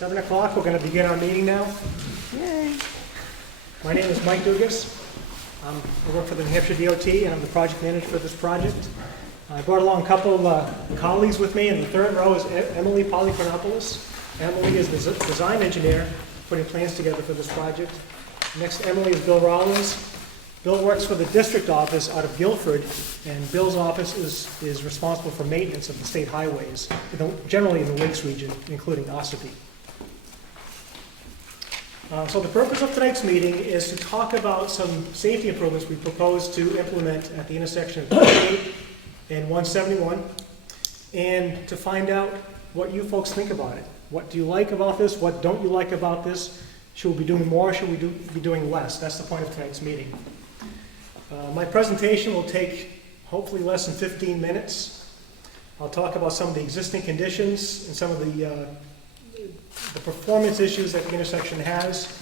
7 o'clock, we're going to begin our meeting now. Yay. My name is Mike Dugas. I work for the New Hampshire DOT and I'm the project manager for this project. I brought along a couple of colleagues with me. In the third row is Emily Polychronopoulos. Emily is the design engineer putting plans together for this project. Next to Emily is Bill Rollins. Bill works for the district office out of Guilford, and Bill's office is responsible for maintenance of the state highways, generally in the Lakes region, including Ossipee. So the purpose of tonight's meeting is to talk about some safety improvements we propose to implement at the intersection of 28 and 171, and to find out what you folks think about it. What do you like about this? What don't you like about this? Should we be doing more? Should we be doing less? That's the point of tonight's meeting. My presentation will take hopefully less than 15 minutes. I'll talk about some of the existing conditions and some of the performance issues that the intersection has.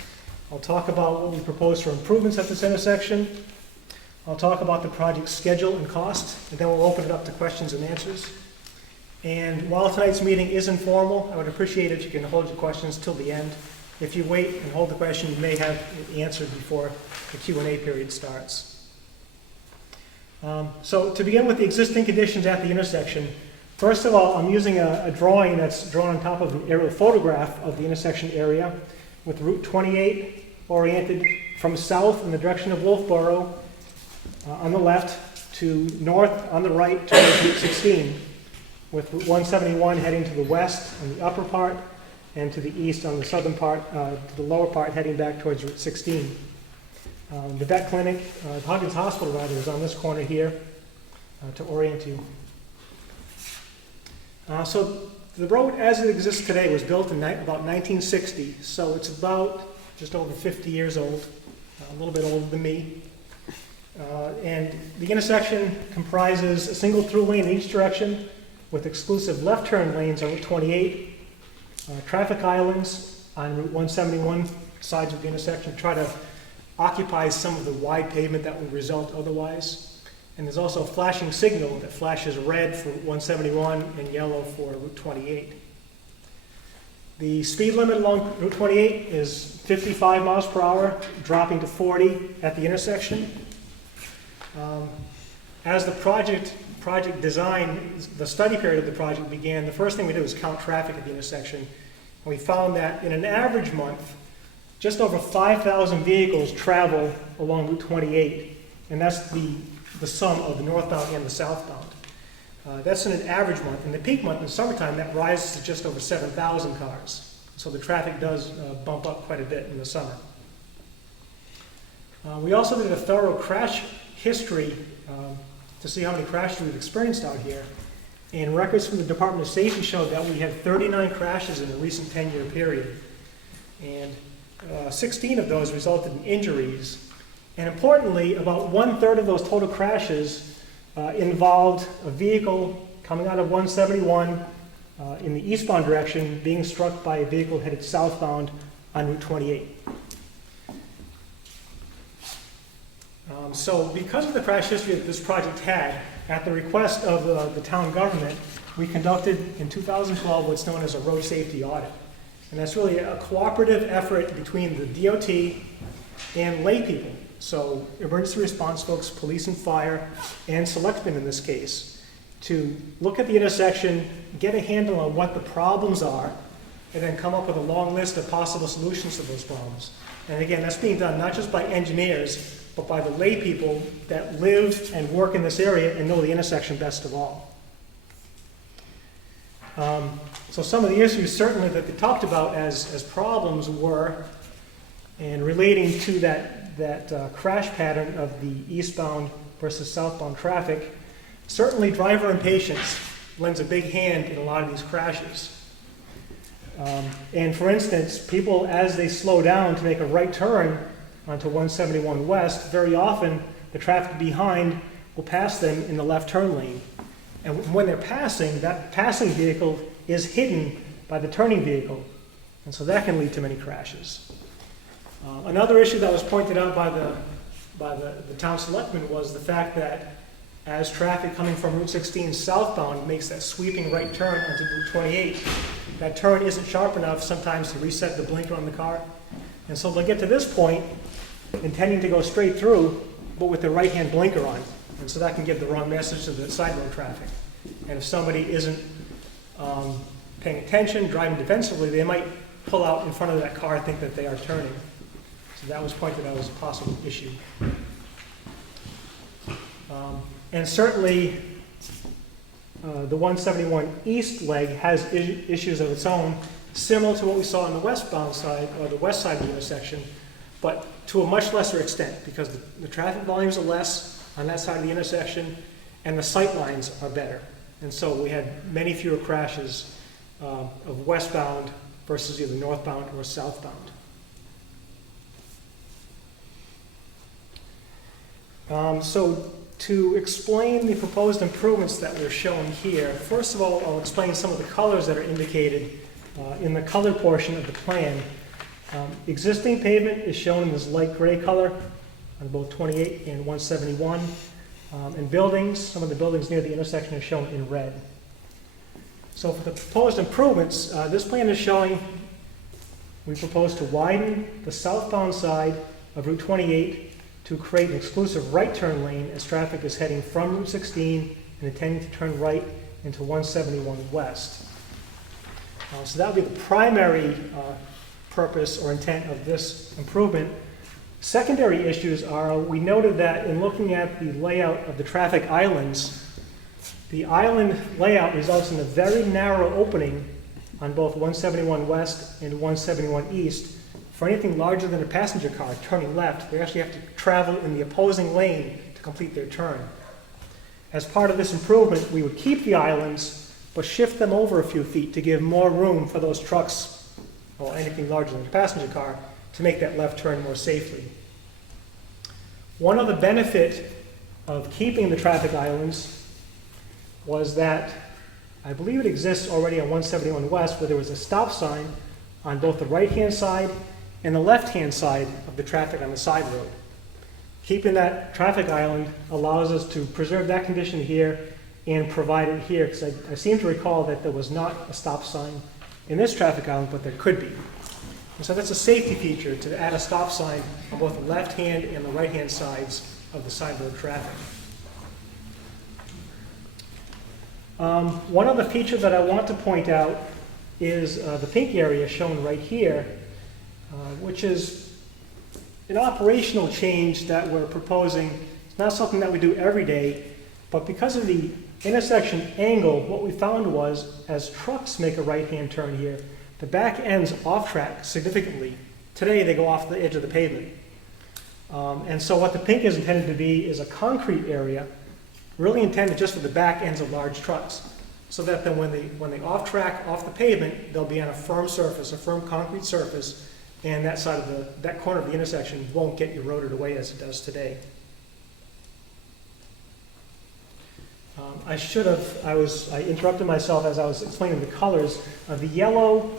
I'll talk about what we propose for improvements at this intersection. I'll talk about the project's schedule and cost, and then we'll open it up to questions and answers. And while tonight's meeting is informal, I would appreciate if you can hold your questions till the end. If you wait and hold the question, you may have it answered before the Q&A period starts. So to begin with the existing conditions at the intersection, first of all, I'm using a drawing that's drawn on top of an aerial photograph of the intersection area with Route 28 oriented from south in the direction of Wolfboro on the left to north on the right towards Route 16, with Route 171 heading to the west on the upper part and to the east on the southern part, to the lower part heading back towards Route 16. The vet clinic, the Huggins Hospital rather, is on this corner here to orient you. So the road as it exists today was built in about 1960, so it's about just over 50 years old, a little bit older than me. And the intersection comprises a single through lane in each direction with exclusive left turn lanes on Route 28, traffic islands on Route 171 sides of the intersection to try to occupy some of the wide pavement that would result otherwise. And there's also a flashing signal that flashes red for 171 and yellow for Route 28. The speed limit along Route 28 is 55 miles per hour, dropping to 40 at the intersection. As the project design, the study period of the project began, the first thing we did was count traffic at the intersection. And we found that in an average month, just over 5,000 vehicles travel along Route 28, and that's the sum of the northbound and the southbound. That's in an average month. In the peak month, in the summertime, that rises to just over 7,000 cars. So the traffic does bump up quite a bit in the summer. We also did a thorough crash history to see how many crashes we've experienced out here. And records from the Department of Safety showed that we had 39 crashes in a recent 10-year period. And 16 of those resulted in injuries. And importantly, about 1/3 of those total crashes involved a vehicle coming out of 171 in the eastbound direction being struck by a vehicle headed southbound on Route 28. So because of the crash history that this project had, at the request of the town government, we conducted in 2012 what's known as a road safety audit. And that's really a cooperative effort between the DOT and lay people. So emergency response folks, police and fire, and selectmen in this case, to look at the intersection, get a handle on what the problems are, and then come up with a long list of possible solutions to those problems. And again, that's being done not just by engineers, but by the lay people that live and work in this area and know the intersection best of all. So some of the issues certainly that they talked about as problems were, and relating to that crash pattern of the eastbound versus southbound traffic, certainly driver impatience lends a big hand in a lot of these crashes. And for instance, people as they slow down to make a right turn onto 171 West, very often the traffic behind will pass them in the left turn lane. And when they're passing, that passing vehicle is hidden by the turning vehicle. And so that can lead to many crashes. Another issue that was pointed out by the town selectmen was the fact that as traffic coming from Route 16 southbound makes that sweeping right turn onto Route 28, that turn isn't sharp enough sometimes to reset the blinker on the car. And so they'll get to this point, intending to go straight through, but with the right-hand blinker on. And so that can give the wrong message to the side road traffic. And if somebody isn't paying attention, driving defensively, they might pull out in front of that car and think that they are turning. So that was pointed out as a possible issue. And certainly, the 171 east leg has issues of its own, similar to what we saw on the westbound side, or the west side of the intersection, but to a much lesser extent, because the traffic volumes are less on that side of the intersection, and the sight lines are better. And so we had many fewer crashes of westbound versus either northbound or southbound. So to explain the proposed improvements that we're showing here, first of all, I'll explain some of the colors that are indicated in the color portion of the plan. Existing pavement is shown in this light gray color on both 28 and 171. And buildings, some of the buildings near the intersection are shown in red. So for the proposed improvements, this plan is showing we propose to widen the southbound side of Route 28 to create an exclusive right turn lane as traffic is heading from Route 16 and intending to turn right into 171 west. So that would be the primary purpose or intent of this improvement. Secondary issues are, we noted that in looking at the layout of the traffic islands, the island layout results in a very narrow opening on both 171 west and 171 east. For anything larger than a passenger car turning left, they actually have to travel in the opposing lane to complete their turn. As part of this improvement, we would keep the islands, but shift them over a few feet to give more room for those trucks, or anything larger than a passenger car, to make that left turn more safely. One other benefit of keeping the traffic islands was that I believe it exists already on 171 west, where there was a stop sign on both the right-hand side and the left-hand side of the traffic on the side road. Keeping that traffic island allows us to preserve that condition here and provide it here, because I seem to recall that there was not a stop sign in this traffic island, but there could be. And so that's a safety feature, to add a stop sign on both the left-hand and the right-hand sides of the side road traffic. One other feature that I want to point out is the pink area shown right here, which is an operational change that we're proposing. It's not something that we do every day, but because of the intersection angle, what we found was, as trucks make a right-hand turn here, the back ends off track significantly. Today they go off the edge of the pavement. And so what the pink is intended to be is a concrete area, really intended just for the back ends of large trucks, so that then when they off track off the pavement, they'll be on a firm surface, a firm concrete surface, and that side of that corner of the intersection won't get eroded away as it does today. I interrupted myself as I was explaining the colors. The yellow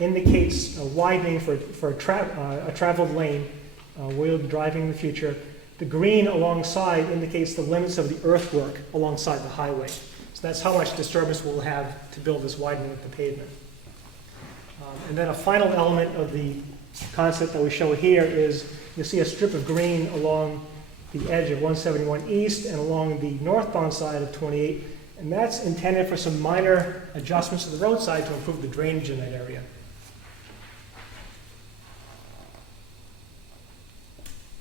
indicates a widening for a traveled lane where you'll be driving in the future. The green alongside indicates the limits of the earthwork alongside the highway. So that's how much disturbance we'll have to build this widening of the pavement. And then a final element of the concept that we show here is you'll see a strip of green along the edge of 171 east and along the northbound side of 28, and that's intended for some minor adjustments to the roadside to improve the drainage in that area.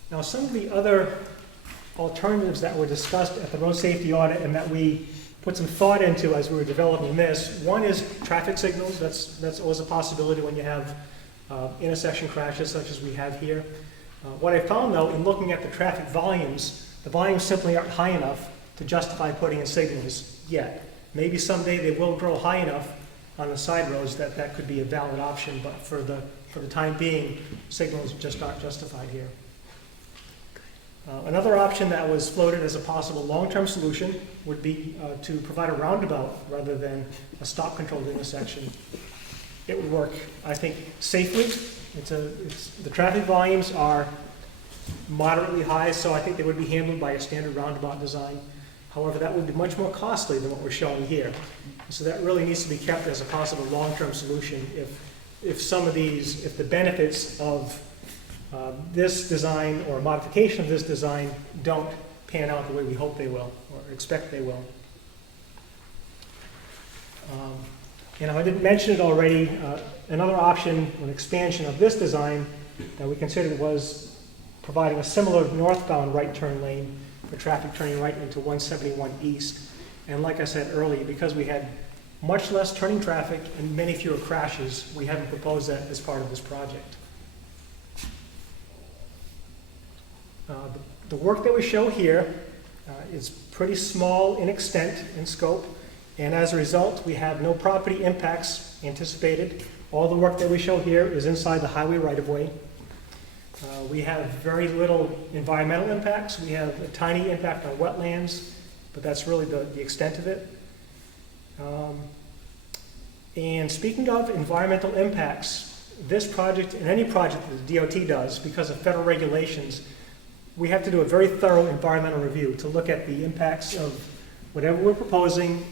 Now, some of the other alternatives that were discussed at the road safety audit and that we put some thought into as we were developing this, one is traffic signals. That's always a possibility when you have intersection crashes such as we have here. What I found, though, in looking at the traffic volumes, the volumes simply aren't high enough to justify putting in signals yet. Maybe someday they will grow high enough on the side roads that that could be a valid option, but for the time being, signals just aren't justified here. Another option that was floated as a possible long-term solution would be to provide a roundabout rather than a stop-controlled intersection. It would work, I think, safely. The traffic volumes are moderately high, so I think they would be handled by a standard roundabout design. However, that would be much more costly than what we're showing here. So that really needs to be kept as a possible long-term solution if some of these, if the benefits of this design or modification of this design don't pan out the way we hope they will or expect they will. I didn't mention it already. Another option, an expansion of this design that we considered was providing a similar northbound right turn lane for traffic turning right into 171 East. And like I said earlier, because we had much less turning traffic and many fewer crashes, we haven't proposed that as part of this project. The work that we show here is pretty small in extent and scope, and as a result, we have no property impacts anticipated. All the work that we show here is inside the highway right-of-way. We have very little environmental impacts. We have a tiny impact on wetlands, but that's really the extent of it. And speaking of environmental impacts, this project and any project that the DOT does, because of federal regulations, we have to do a very thorough environmental review to look at the impacts of whatever we're proposing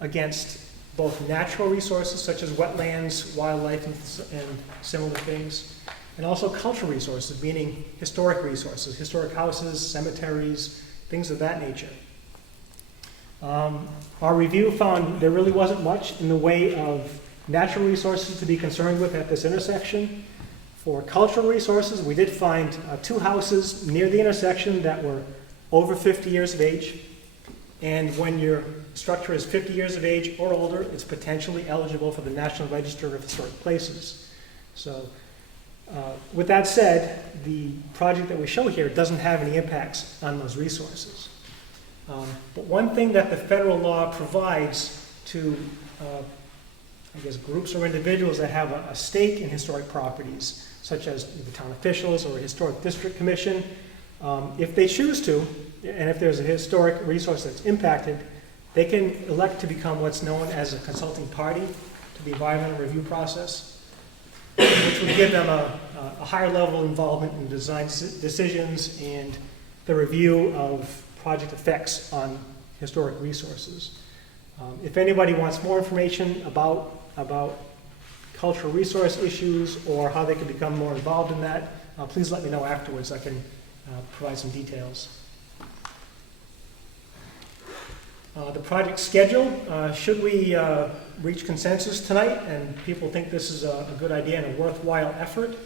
against both natural resources such as wetlands, wildlife, and similar things, and also cultural resources, meaning historic resources, historic houses, cemeteries, things of that nature. Our review found there really wasn't much in the way of natural resources to be concerned with at this intersection. For cultural resources, we did find 2 houses near the intersection that were over 50 years of age. And when your structure is 50 years of age or older, it's potentially eligible for the National Register of Historic Places. So with that said, the project that we show here doesn't have any impacts on those resources. But one thing that the federal law provides to, groups or individuals that have a stake in historic properties, such as the town officials or a historic district commission, if they choose to, and if there's a historic resource that's impacted, they can elect to become what's known as a consulting party to the environmental review process, which would give them a higher level involvement in design decisions and the review of project effects on historic resources. If anybody wants more information about cultural resource issues or how they can become more involved in that, please let me know afterwards. I can provide some details. The project schedule, should we reach consensus tonight and people think this is a good idea and a worthwhile effort,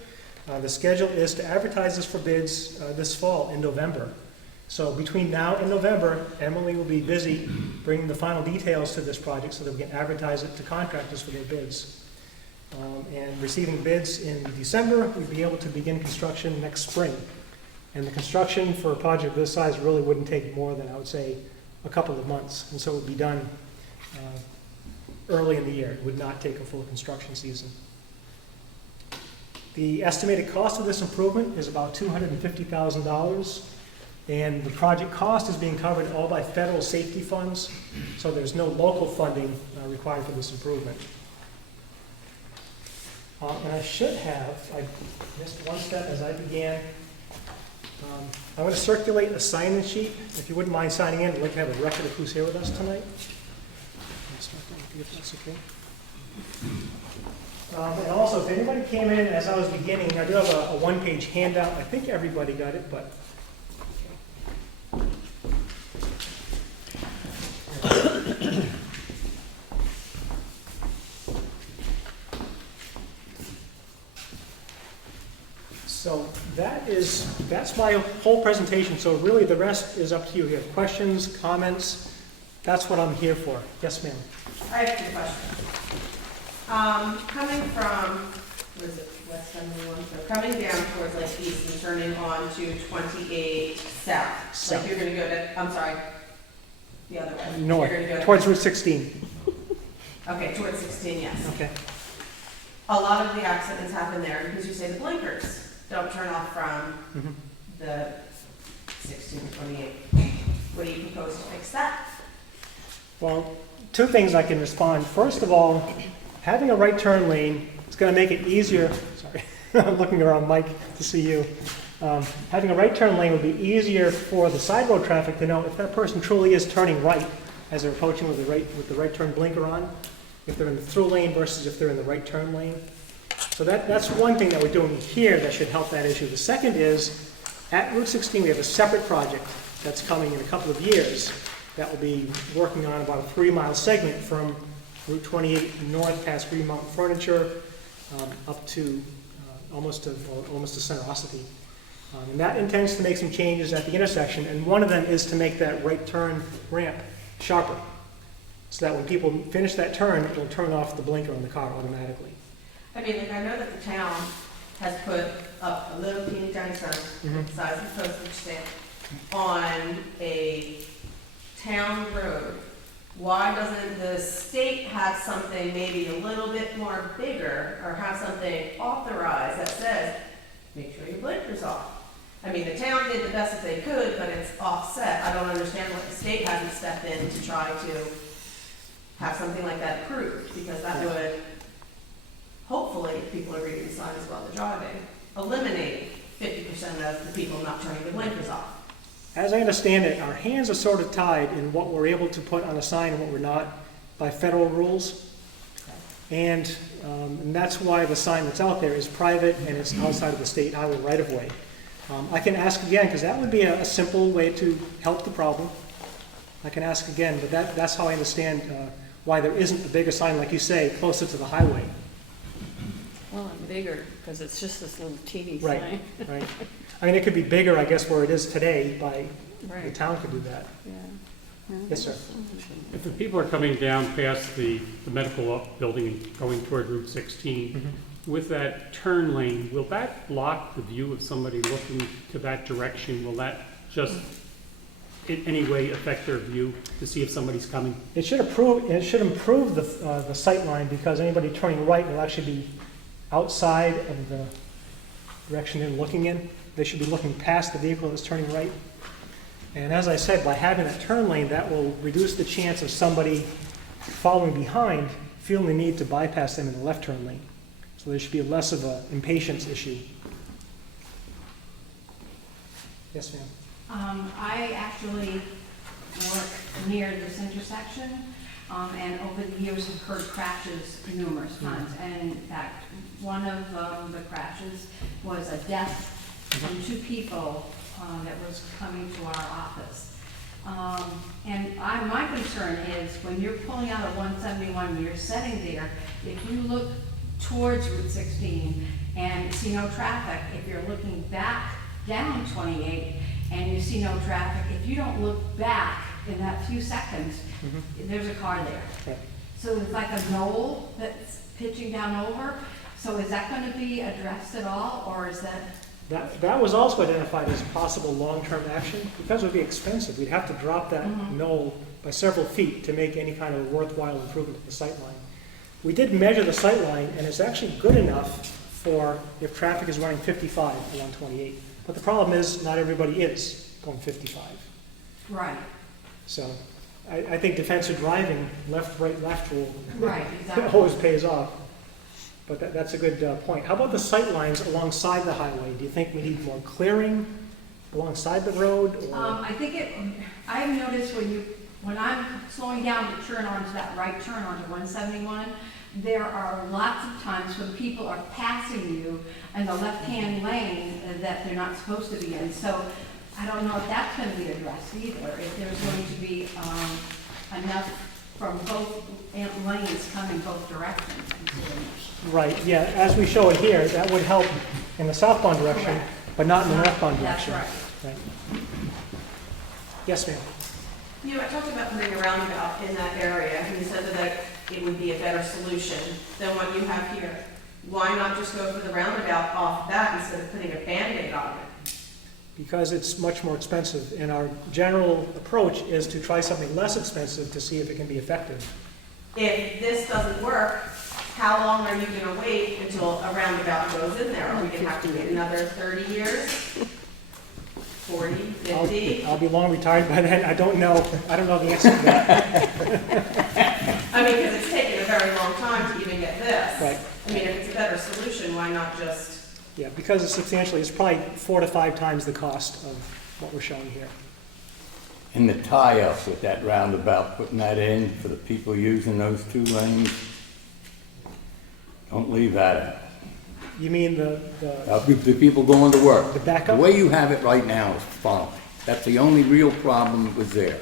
the schedule is to advertise this for bids this fall in November. So between now and November, Emily will be busy bringing the final details to this project so that we can advertise it to contractors for their bids. And receiving bids in December, we'd be able to begin construction next spring. And the construction for a project of this size really wouldn't take more than, I would say, a couple of months. And so it would be done early in the year. It would not take a full construction season. The estimated cost of this improvement is about $250,000. And the project cost is being covered all by federal safety funds, so there's no local funding required for this improvement. And I missed one step as I began. I'm going to circulate a sign-in sheet. If you wouldn't mind signing in, I'd like to have a record of who's here with us tonight. If that's okay. And also, if anybody came in as I was beginning, I do have a one-page handout. I think everybody got it, but so that's my whole presentation. So really the rest is up to you. If you have questions, comments, that's what I'm here for. Yes, ma'am. I have 2 questions. Coming from, what is it, West 71? So coming down towards like east and turning on to 28 south. Like you're going to go to, I'm sorry, the other way. North, you're go towards Route 16. Okay, towards 16, yes. Okay. A lot of the accidents happen there because you say the blinkers don't turn off from the 16 to 28. What do you propose to fix that? Well, 2 things I can respond. First of all, having a right turn lane is going to make it easier. Sorry. looking around Mike to see you. Having a right turn lane would be easier for the side road traffic to know if that person truly is turning right as they're approaching with the right turn blinker on, if they're in the through lane versus if they're in the right turn lane. So that's one thing that we're doing here that should help that issue. The second is, at Route 16, we have a separate project that's coming in a couple of years that will be working on about a 3-mile segment from Route 28 north past Green Mountain Furniture up to almost to center Ossipee. And that intends to make some changes at the intersection, and one of them is to make that right turn ramp sharper, so that when people finish that turn, it will turn off the blinker on the car automatically. I mean, like, I know that the town has put up a little teeny tiny sign, the size of a postage stamp, on a town road. Why doesn't the state have something maybe a little bit more bigger, or have something authorized that says, make sure your blinker's off? I mean, the town did the best that they could, but it's offset. I don't understand why the state hasn't stepped in to try to have something like that approved, because that would, hopefully, if people are reading the signs while they're driving, eliminate 50% of the people not turning their blinkers off. As I understand it, our hands are sort of tied in what we're able to put on a sign and what we're not by federal rules. And that's why the sign that's out there is private and it's outside of the state highway right-of-way. I can ask again, because that would be a simple way to help the problem. I can ask again, but that's how I understand why there isn't a bigger sign, like you say, closer to the highway. Well, and bigger, because it's just this little teeny Right, sign. right. I mean, it could be bigger, I guess, where it is today by, the Right, town could do that. yeah. Yes, sir. If the people are coming down past the medical building and going toward Route 16, Mhm. with that turn lane, will that block the view of somebody looking to that direction? Will that just in any way affect their view to see if somebody's coming? It should improve the sight line, because anybody turning right will actually be outside of the direction they're looking in. They should be looking past the vehicle that's turning right. And as I said, by having that turn lane, that will reduce the chance of somebody following behind feeling the need to bypass them in the left turn lane. So there should be less of an impatience issue. Yes, ma'am. I actually work near this intersection, and over the years have heard crashes numerous times. And in fact, one of the crashes was a death from 2 people that was coming to our office. And my concern is when you're pulling out of 171, you're sitting there, if you look towards Route 16 and see no traffic, if you're looking back down 28 and you see no traffic, if you don't look back in that few seconds, there's a car there. Right. So it's like a knoll that's pitching down over. So is that going to be addressed at all, or is that? That was also identified as possible long-term action, because it would be expensive. We'd have to drop that knoll by several feet to make any kind of worthwhile improvement to the sight line. We did measure the sight line, and it's actually good enough for if traffic is running 55 along 28. But the problem is, not everybody is going 55. Right. So I think defensive driving, left, right, left will Right, exactly. always pays off. But that's a good point. How about the sight lines alongside the highway? Do you think we need more clearing alongside the road? Or? I think I've noticed when I'm slowing down to turn onto that right turn onto 171, there are lots of times when people are passing you in the left-hand lane that they're not supposed to be in. So I don't know if that's going to be addressed either, if there's going to be enough from both lanes coming both directions. Right, yeah, as we show it here, that would help in the southbound direction, Correct. but not in the northbound That's direction. right. Yes, ma'am. You know, I talked about putting a roundabout in that area, and you said that it would be a better solution than what you have here. Why not just go for the roundabout off that instead of putting a Band-Aid on it? Because it's much more expensive, and our general approach is to try something less expensive to see if it can be effective. If this doesn't work, how long are you gonna wait until a roundabout goes in there? Are we gonna have to wait another 30 years? 40, 50? I'll be long retired by then. I don't know the answer to that. I mean, because it's taken a very long time to even get this. Right. I mean, if it's a better solution, why not just Yeah, because it's substantially, it's probably 4 to 5 times the cost of what we're showing here. And the tie-up with that roundabout, putting that in for the people using those 2 lanes, don't leave that out. You mean the The people going to work. The backup? The way you have it right now is fine. That's the only real problem that was there.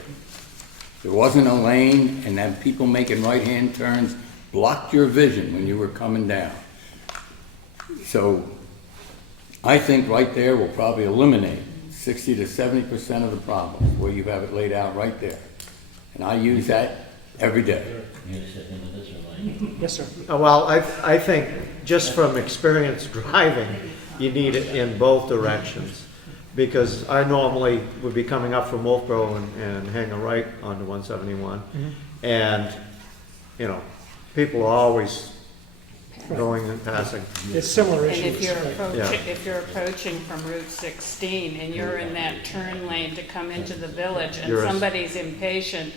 There wasn't a lane, and then people making right-hand turns blocked your vision when you were coming down. So I think right there will probably eliminate 60 to 70% of the problems where you have it laid out right there. And I use that every day. yes, sir. Well, I think just from experience driving, you need it in both directions. Because I normally would be coming up from Wolfboro and hang a right onto 171. And, you know, people are always going and passing. It's similar And issues. if you're right. approaching, if you're approaching from Route 16 and you're in that turn lane to come into the village and You're a- somebody's impatient,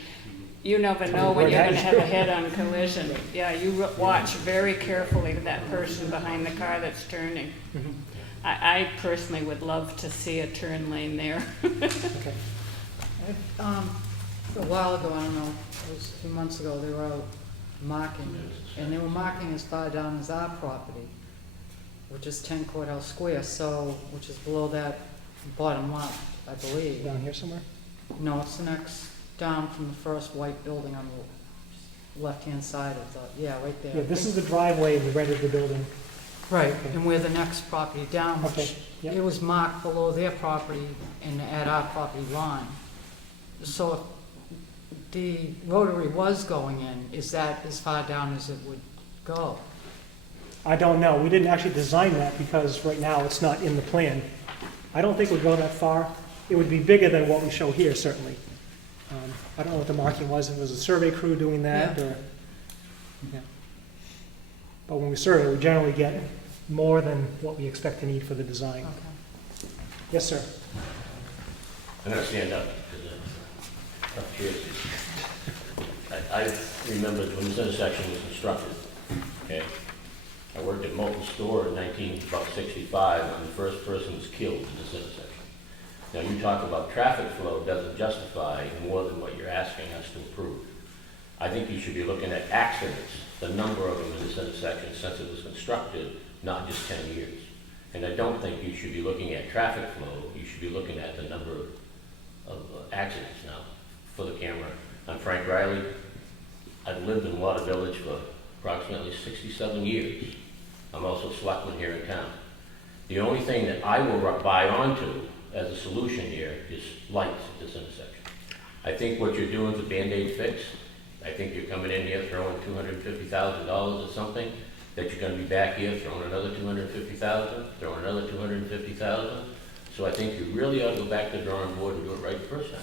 you never know when you're gonna have a head-on collision. Yeah, you watch very carefully that person behind the car that's turning. I personally would love to see a turn lane there. Okay. A while ago, I don't know, it was a few months ago, they were out marking, and they were marking as far down as our property, which is 10 Courthouse Square, so, which is below that bottom left, I believe. Down here somewhere? No, it's the next, down from the first white building on the left-hand side of the, yeah, right there. Yeah, this is the driveway and the right of the building. Right, and we're the next property down, Okay, which, yep. it was marked below their property and at our property line. So if the rotary was going in, is that as far down as it would go? I don't know. We didn't actually design that because right now it's not in the plan. I don't think it would go that far. It would be bigger than what we show here, certainly. I don't know what the marking was. If it was a survey crew doing that Yeah. or... Yeah. But when we survey, we generally get more than what we expect to need for the design. Okay. Yes, sir. I'm gonna stand up, because tough chairs. I remember when this intersection was constructed, okay? I worked at Moulton Store in 1965, and the first person was killed in this intersection. Now, you talk about traffic flow doesn't justify more than what you're asking us to approve. I think you should be looking at accidents, the number of them in this intersection since it was constructed, not just 10 years. And I don't think you should be looking at traffic flow, you should be looking at the number of accidents now for the camera. I'm Frank Riley. I've lived in Water Village for approximately 67 years. I'm also selectman here in town. The only thing that I will buy onto as a solution here is lights at this intersection. I think what you're doing is a Band-Aid fix. I think you're coming in here throwing $250,000 or something, that you're gonna be back here throwing another $250,000, throwing another $250,000. So I think you really ought to go back to the drawing board and do it right the first time.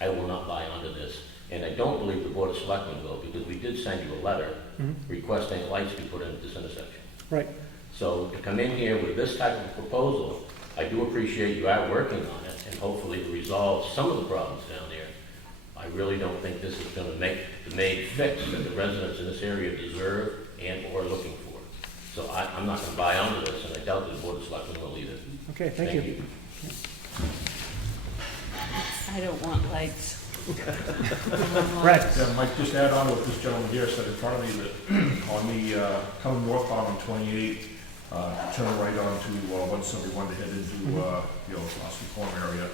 I will not buy onto this, and I don't believe the Board of Selectmen will, because we did send you a letter requesting lights be put in at this intersection. Right. So to come in here with this type of proposal, I do appreciate you are working on it, and hopefully to resolve some of the problems down there. I really don't think this is gonna make the main fix that the residents in this area deserve and or looking for. So I'm not gonna buy onto this, and I doubt that the Board of Selectmen will either. Okay, thank you. I don't want lights. Brad? Yeah, Mike, just add on to what this gentleman here said in front of me, that on the, coming northbound on 28, turn right onto 171 to head into, the old Ossipee Corner area.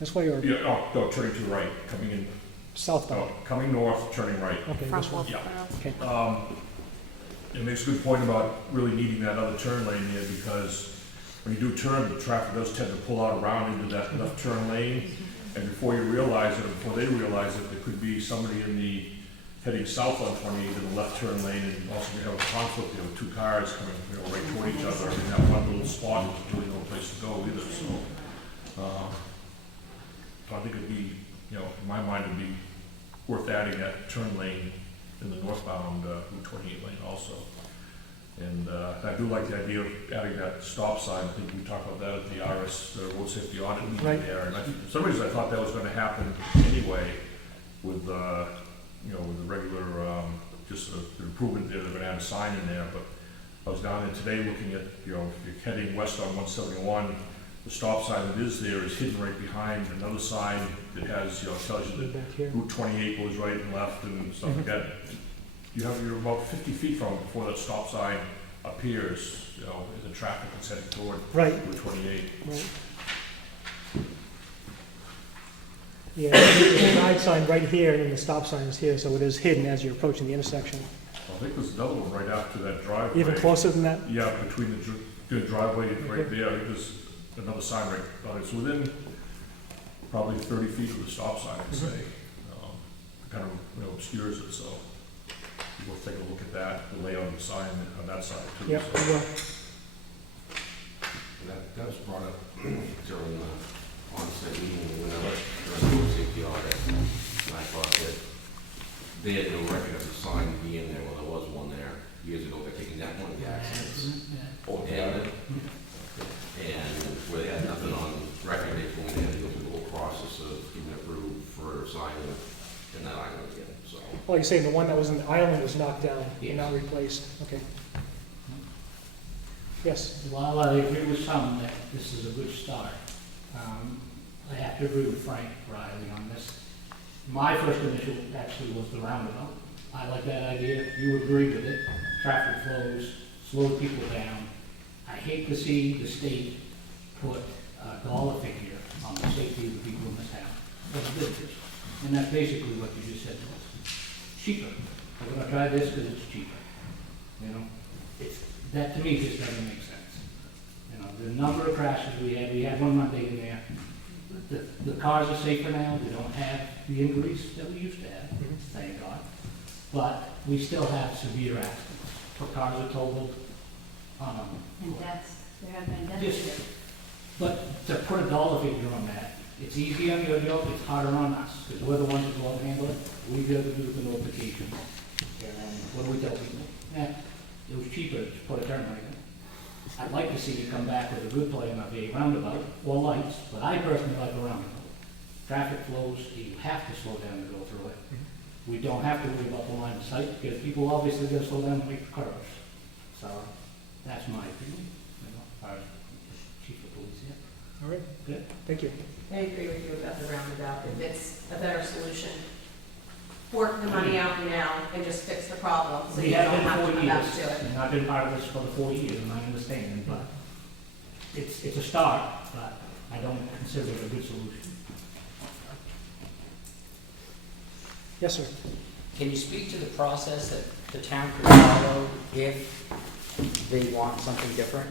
This way or Yeah, oh, no, turning to the right, coming in, southbound? coming north, turning right. Okay, From this one. Wolfboro. Okay. It makes a good point about really needing that other turn lane there, because when you do turn, the traffic does tend to pull out around into that left turn lane. And before you realize it, or before they realize it, there could be somebody in the, heading south on 28 in the left turn lane, and also we have a conflict there with 2 cars coming, right toward each other in that one little spot. There's really no place to go either, so. So I think it'd be, in my mind, it'd be worth adding that turn lane in the northbound Route 28 lane also. And I do like the idea of adding that stop sign. I think we talked about that at the RS, the road safety audit meeting Right. there. And for some reason I thought that was gonna happen anyway with, with the regular, just the improvement there, they're gonna add a sign in there. But I was down there today looking at, you know, if you're heading west on 171, the stop sign that is there is hidden right behind another sign that has, you know, tells you that Back here. Route 28 goes right and left and stuff like that. You're about 50 feet from it before that stop sign appears, you know, in the traffic that's heading toward Right. Route 28. Right. Yeah, there's a guide sign right here, and then the stop sign is here, so it is hidden as you're approaching the intersection. I think there's another one right after that driveway. Even closer than that? Yeah, between the driveway right there, I think there's another sign right, it's within probably 30 feet of the stop sign, I'd say. Kind of, you know, obscures it, so we'll take a look at that, the layout of the sign on that side too. Yep, so. we will. That was brought up during the onset meeting, whenever, during the road safety audit. And I thought that they had no record of the sign being there, well, there was one there years ago, but taking that one of the accidents. And where they had nothing on record, they told me they had to go through the whole process of getting approved for signing in that island again, so. Oh, you're saying the one that was in the island was knocked down and Yes. not replaced? Okay. Yes? While I agree with some that this is a good start, I have to agree with Frank Riley on this. My first initial actually was the roundabout. I like that idea. You agree with it. Traffic flows, slow people down. I hate to see the state put a dollar figure on the safety of the people in this town. That's business. And that's basically what you just said to us. Cheaper. We're gonna try this because it's cheaper. You know, that to me just doesn't make sense. You know, the number of crashes we had one Monday in there. The cars are safer now, we don't have the increase that we used to have, thank God. But we still have severe accidents. Cars are totaled. And deaths, there have been deaths. Just, but to put a dollar figure on that, it's easy on your job, it's harder on us, because we're the ones that go out and handle it. We got to do the notifications. And what do we tell people? It was cheaper to put a turn lane in. I'd like to see you come back with a good plan of a roundabout or lights, but I personally like a roundabout. Traffic flows, you have to slow down to go through it. We don't have to worry about the line of sight, because people obviously gotta slow down and make curves. So, that's my opinion, you know, our chief of police here. All right, Good. thank you. I agree with you about the roundabout, if it's a better solution. Work the money out now and just fix the problem, so We you don't have been have to 4 come back years, to it. and I've been part of this for the 4 years, and I understand, but it's a start, but I don't consider it a good solution. Yes, sir. Can you speak to the process that the town could follow if they want something different?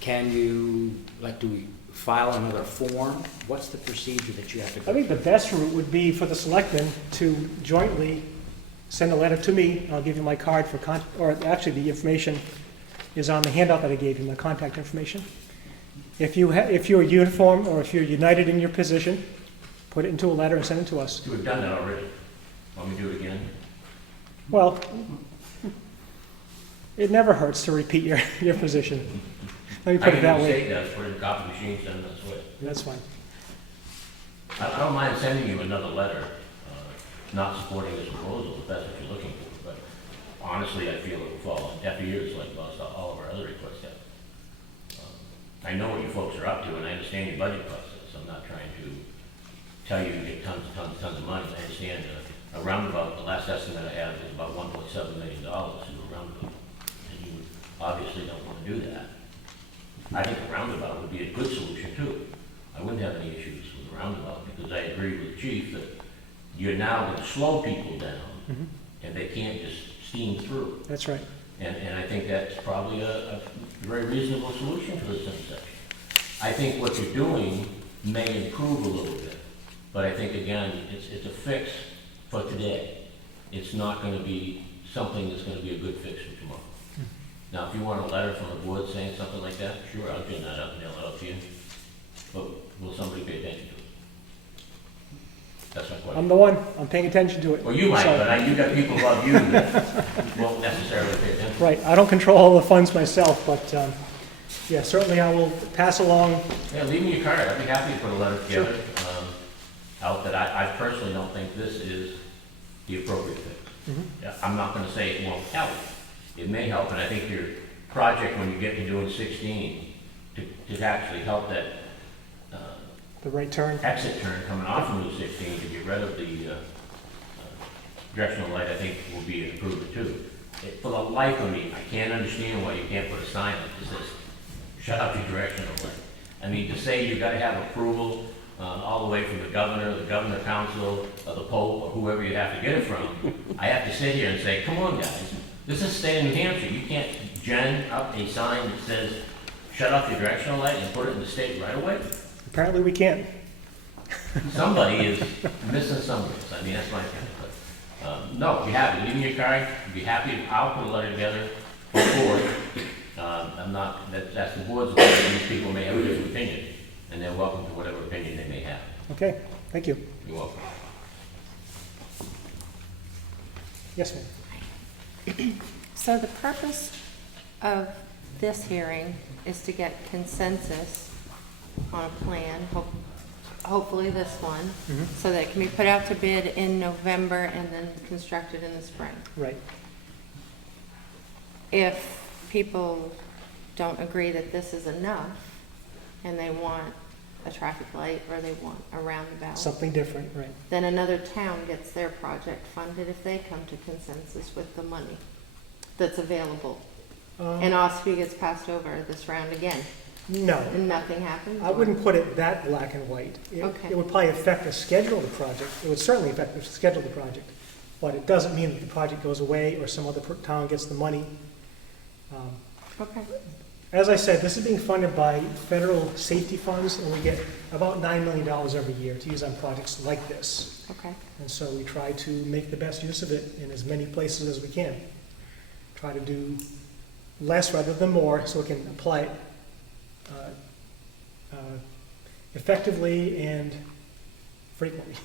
Can you, like, do we file another form? What's the procedure that you have to go? I think the best route would be for the selectmen to jointly send a letter to me. I'll give you my card for or actually the information is on the handout that I gave you, my contact information. If you're uniform or if you're united in your position, put it into a letter and send it to us. We've done that already. Want me to do it again? Well, it never hurts to repeat your position. Let me put it that I way. can say that, where the copy machine's done this way. That's fine. I don't mind sending you another letter, not supporting this proposal, if that's what you're looking for, but honestly, I feel it will fall on deaf ears like most all of our other requests have. I know what you folks are up to, and I understand your budget process. I'm not trying to tell you to get tons of money. I understand a roundabout, the last estimate I have is about $1.7 million to a roundabout, and you obviously don't want to do that. I think a roundabout would be a good solution too. I wouldn't have any issues with a roundabout, because I agree with the chief that you're now going to slow people down, and they can't just steam through. That's right. And I think that's probably a very reasonable solution for this intersection. I think what you're doing may improve a little bit, but I think, again, it's a fix for today. It's not going to be something that's going to be a good fix for tomorrow. Now, if you want a letter from the board saying something like that, sure, I'll gin that up and mail it out to you. But will somebody pay attention to it? That's my question. I'm the one. I'm paying attention to it. Well, you might, So- but you got people above you that won't necessarily pay attention. Right. I don't control all the funds myself, but yeah, certainly I will pass along. Yeah, leave me your card. I'd be happy to put a letter together out that I personally don't think this is the appropriate thing. Yeah, I'm not going to say it won't help, it may help, and I think your project, when you get to doing 16, to actually help that The right turn. exit turn coming off of Route 16 to get rid of the directional light, I think will be an improvement too. For the life of me, I can't understand why you can't put a sign up that says, shut up your directional light. I mean, to say you gotta have approval all the way from the governor council, or the pope, or whoever you have to get it from, I have to sit here and say, come on guys, this is state of New Hampshire, you can't gen up a sign that says, shut off your directional light and put it in the state right away? Apparently we can't. Somebody is missing something. I mean, that's my opinion. But, no, you have it. Leave me your card. Be happy. I'll put a letter together before. I'm not, that's the board's opinion. These people may have a different opinion, and they're welcome to whatever opinion they may have. Okay, thank you. You're welcome. Yes, ma'am. So the purpose of this hearing is to get consensus on a plan, hopefully this one, so that it can be put out to bid in November and then constructed in the spring. Right. If people don't agree that this is enough and they want a traffic light or they want a roundabout, Something different, right. then another town gets their project funded if they come to consensus with the money that's available. And Ossipee gets passed over this round again, No, and nothing happens? I wouldn't put it that black and white. Okay. It would probably affect the schedule of the project. It would certainly affect the schedule of the project. But it doesn't mean that the project goes away or some other town gets the money. Okay. As I said, this is being funded by federal safety funds, and we get about $9 million every year to use on projects like this. Okay. And so we try to make the best use of it in as many places as we can. Try to do less rather than more, so we can apply it effectively and frequently.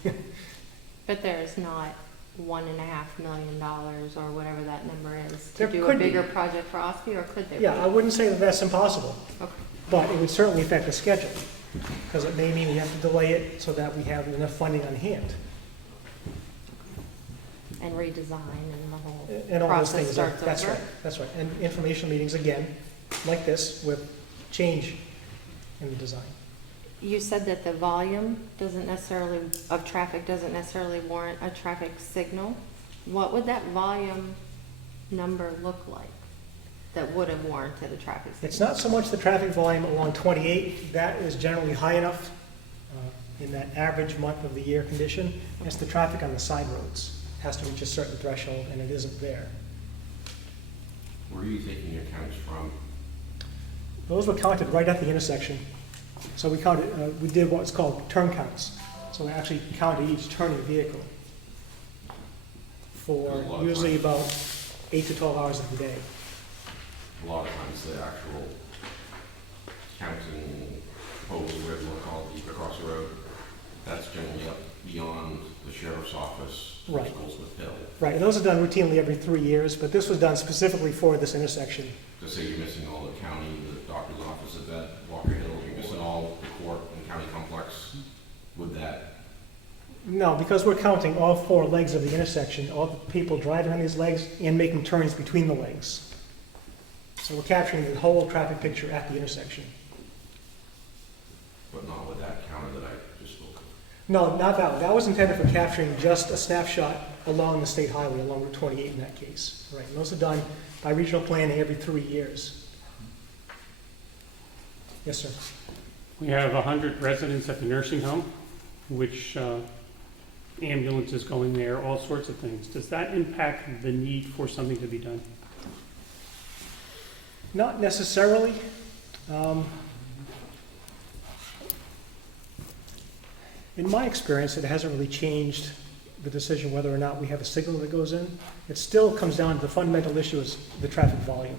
But there is not $1.5 million or whatever that number is to There do a could be. bigger project for Ossipee, or could there be? Yeah, I wouldn't say that that's impossible, Okay. but it would certainly affect the schedule, because it may mean we have to delay it so that we have enough funding on hand. And redesign and the whole And all those process things, starts that's over? right, that's right. And information meetings, again, like this, with change in the design. You said that the volume of traffic doesn't necessarily warrant a traffic signal. What would that volume number look like that would have warranted a traffic signal? It's not so much the traffic volume along 28, that is generally high enough in that average month of the year condition. It's the traffic on the side roads. Has to reach a certain threshold, and it isn't there. Where are you taking your counts from? Those were counted right at the intersection. So we counted, we did what's called turn counts. So we actually counted each turning vehicle for usually about 8 to 12 hours of the day. A lot of times the actual counting poles, whatever you want to call it, across the road, that's generally up beyond the sheriff's office, which Right. goes with Bill. Right, and those are done routinely every 3 years, but this was done specifically for this intersection. To say you're missing all the county, the doctor's office at that Walker Hill, you're missing all the court and county complex with that. No, because we're counting all 4 legs of the intersection, all the people driving on these legs and making turns between the legs. So we're capturing the whole traffic picture at the intersection. But not with that counter that I just spoke of. No, not that one. That was intended for capturing just a snapshot along the state highway, along Route 28 in that case. Right, and those are done by regional planning every 3 years. Yes, sir. We have 100 residents at the nursing home, which ambulance is going there, all sorts of things. Does that impact the need for something to be done? Not necessarily. In my experience, it hasn't really changed the decision whether or not we have a signal that goes in. It still comes down to the fundamental issue is the traffic volume.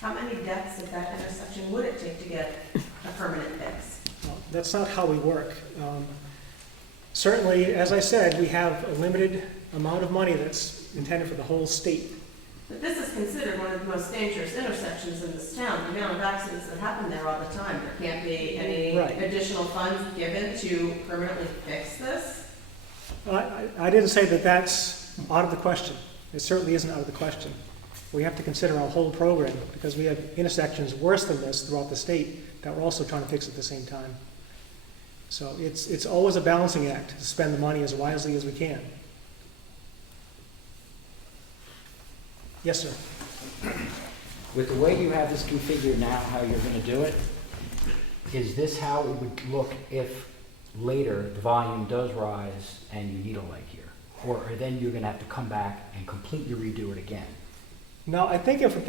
How many deaths at that intersection would it take to get a permanent fix? That's not how we work. Certainly, as I said, we have a limited amount of money that's intended for the whole state. But this is considered one of the most dangerous intersections in this town. The amount of accidents that happen there all the time. There can't be any Right. additional funds given to permanently fix this? I didn't say that that's out of the question. It certainly isn't out of the question. We have to consider our whole program, because we have intersections worse than this throughout the state that we're also trying to fix at the same time. So it's always a balancing act to spend the money as wisely as we can. Yes, sir. With the way you have this configured now, how you're gonna do it, is this how it would look if later the volume does rise and you need a light here? Or then you're gonna have to come back and completely redo it again? Now, I think if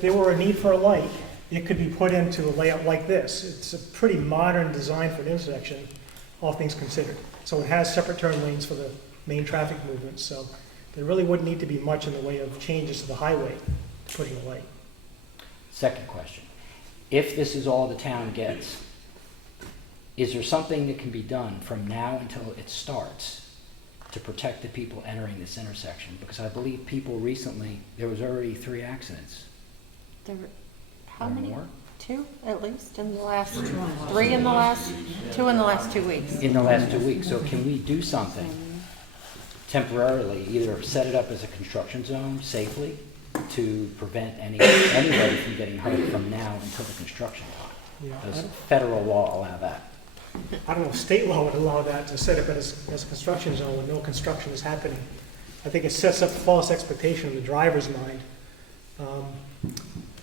there were a need for a light, it could be put into a layout like this. It's a pretty modern design for an intersection, all things considered. So it has separate turn lanes for the main traffic movements, so there really wouldn't need to be much in the way of changes to the highway to put in a light. Second question, if this is all the town gets, is there something that can be done from now until it starts to protect the people entering this intersection? Because I believe people recently, there was already 3 accidents. There were, how Or many? more? 2 at least in the last, 3 in the last, 2 in the last 2 weeks. In the last 2 weeks. So can we do something temporarily, either set it up as a construction zone safely to prevent anybody from getting hurt from now until the construction time? Yeah, Does federal law allow that? I don't know if state law would allow that to set it as a construction zone when no construction is happening. I think it sets up false expectation in the driver's mind.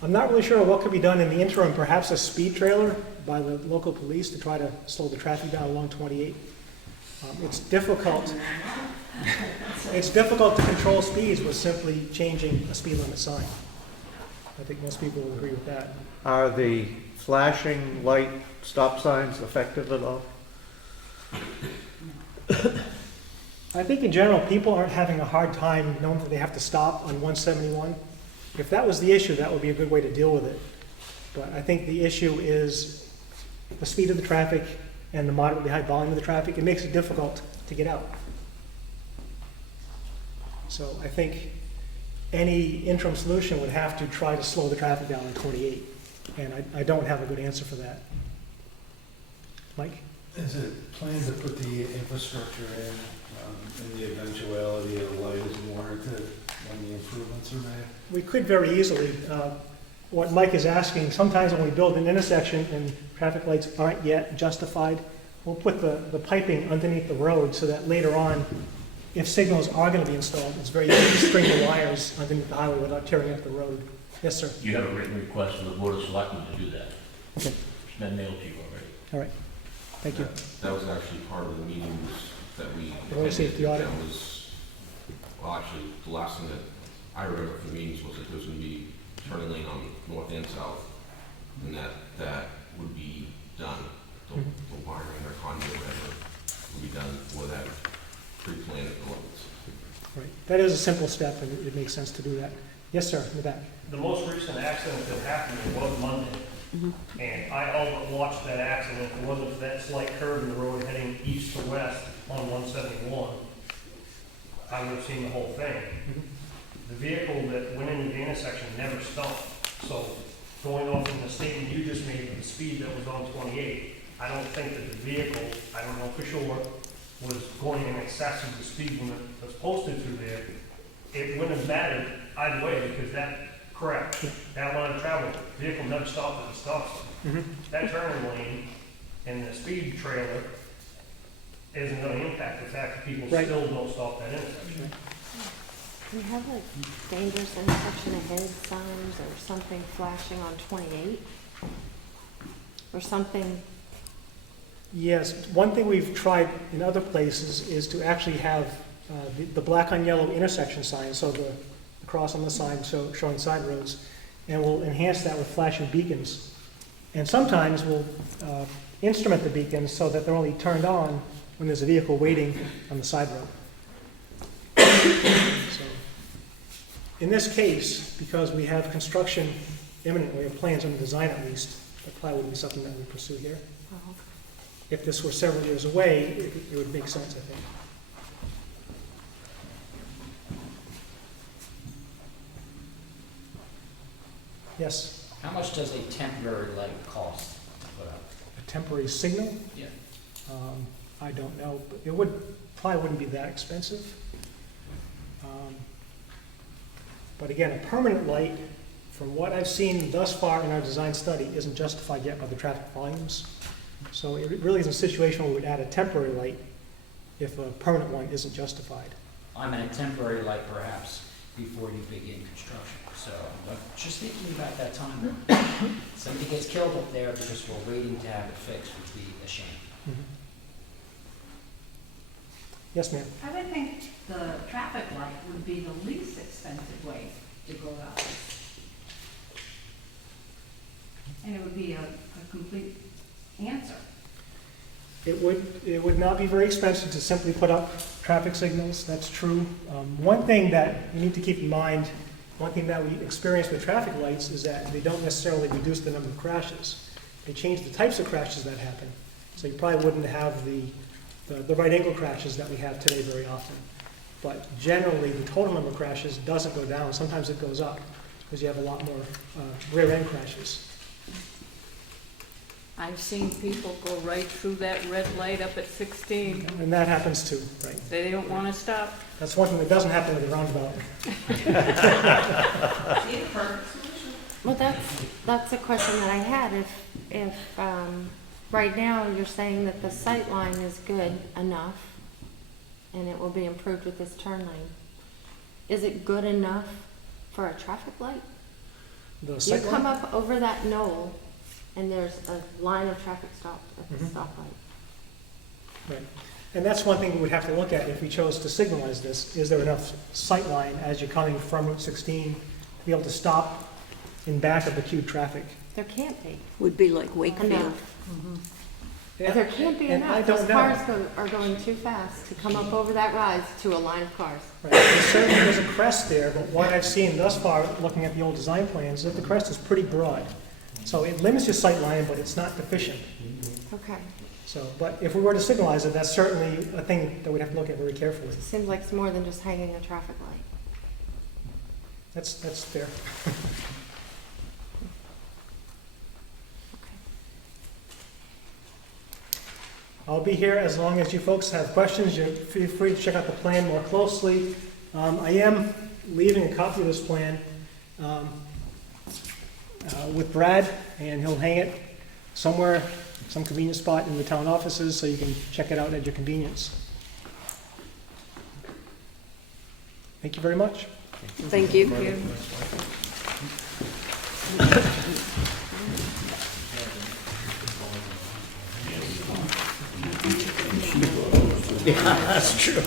I'm not really sure what could be done in the interim, perhaps a speed trailer by the local police to try to slow the traffic down along 28. It's difficult. It's difficult to control speeds with simply changing a speed limit sign. I think most people will agree with that. Are the flashing light stop signs effective at all? I think in general, people aren't having a hard time knowing that they have to stop on 171. If that was the issue, that would be a good way to deal with it. But I think the issue is the speed of the traffic and the moderately high volume of the traffic. It makes it difficult to get out. So I think any interim solution would have to try to slow the traffic down on 28. And I don't have a good answer for that. Mike? Is it planned to put the infrastructure in the eventuality a light is warranted when the improvements are made? We could very easily. What Mike is asking, sometimes when we build an intersection and traffic lights aren't yet justified, we'll put the piping underneath the road so that later on, if signals are going to be installed, it's very easy to string the wires underneath the highway without tearing up the road. Yes, sir. You have a written request from the Board of Selectmen to do that. Okay. It's been mailed to you already. All right. Thank you. That was actually part of the meetings that we. Road safety audit. That was, well, actually, the last thing that I remember from the meetings was that there was going to be turning lane on north and south, and that would be done. The wiring or conduit, whatever, would be done for that pre-planned developments. Right. That is a simple step, and it makes sense to do that. Yes, sir, in the back. The most recent accident that happened was Monday. And I all but watched that accident. If it wasn't for that slight curve in the road heading east to west on 171, I would have seen the whole thing. The vehicle that went into the intersection never stopped. So going off from the statement you just made with the speed that was on 28, I don't think that the vehicle, I don't know for sure, was going in excess of the speed limit that's posted through there. It wouldn't have mattered either way because that line of travel, vehicle never stopped at the stop sign. That turning lane and the speed trailer isn't going to impact the fact that people still don't stop that intersection. Do we have like dangerous intersection ahead signs or something flashing on 28? Or something? Yes. One thing we've tried in other places is to actually have the black on yellow intersection sign, so the cross on the sign showing side roads, and we'll enhance that with flashing beacons. And sometimes we'll instrument the beacons so that they're only turned on when there's a vehicle waiting on the side road. So, in this case, because we have construction imminent, we have plans on the design at least, that probably would be something that we pursue here. If this were several years away, it would make sense, I think. Yes? How much does a temporary light cost to put up? A temporary signal? Yeah. I don't know, but probably wouldn't be that expensive. But again, a permanent light, from what I've seen thus far in our design study, isn't justified yet by the traffic volumes. So it really is a situation where we'd add a temporary light if a permanent one isn't justified. I meant a temporary light perhaps before you begin construction. So I'm just thinking about that time. Somebody gets killed up there because we're waiting to have it fixed would be a shame. Yes, ma'am? I would think the traffic light would be the least expensive way to go about this. And it would be a complete answer. It would not be very expensive to simply put up traffic signals, that's true. One thing that you need to keep in mind, one thing that we experience with traffic lights is that they don't necessarily reduce the number of crashes. They change the types of crashes that happen. So you probably wouldn't have the right angle crashes that we have today very often. But generally, the total number of crashes doesn't go down. Sometimes it goes up because you have a lot more rear end crashes. I've seen people go right through that red light up at 16. And that happens too, right? They don't want to stop. That's one thing that doesn't happen with the roundabout. Well, that's a question that I had. If right now you're saying that the sight line is good enough and it will be improved with this turn lane, is it good enough for a traffic light? The You come up over that knoll and there's a line of traffic stopped at the stoplight. Right. And that's one thing we would have to look at if we chose to signalize this. Is there enough sight line as you're coming from Route 16 to be able to stop in back of the queued traffic? There can't be. Would be like Wakefield. Enough. Yeah, There can't be and enough. I don't Those know. cars are going too fast to come up over that rise to a line of cars. Right. And certainly there's a crest there, but what I've seen thus far, looking at the old design plans, is that the crest is pretty broad. So it limits your sight line, but it's not deficient. Okay. So, but if we were to signalize it, that's certainly a thing that we'd have to look at very carefully. Seems like it's more than just hanging a traffic light. That's fair. I'll be here as long as you folks have questions. You feel free to check out the plan more closely. I am leaving a copy of this plan with Brad, and he'll hang it somewhere, some convenient spot in the town offices, so you can check it out at your convenience. Thank you very much. Thank you. Yeah, that's true.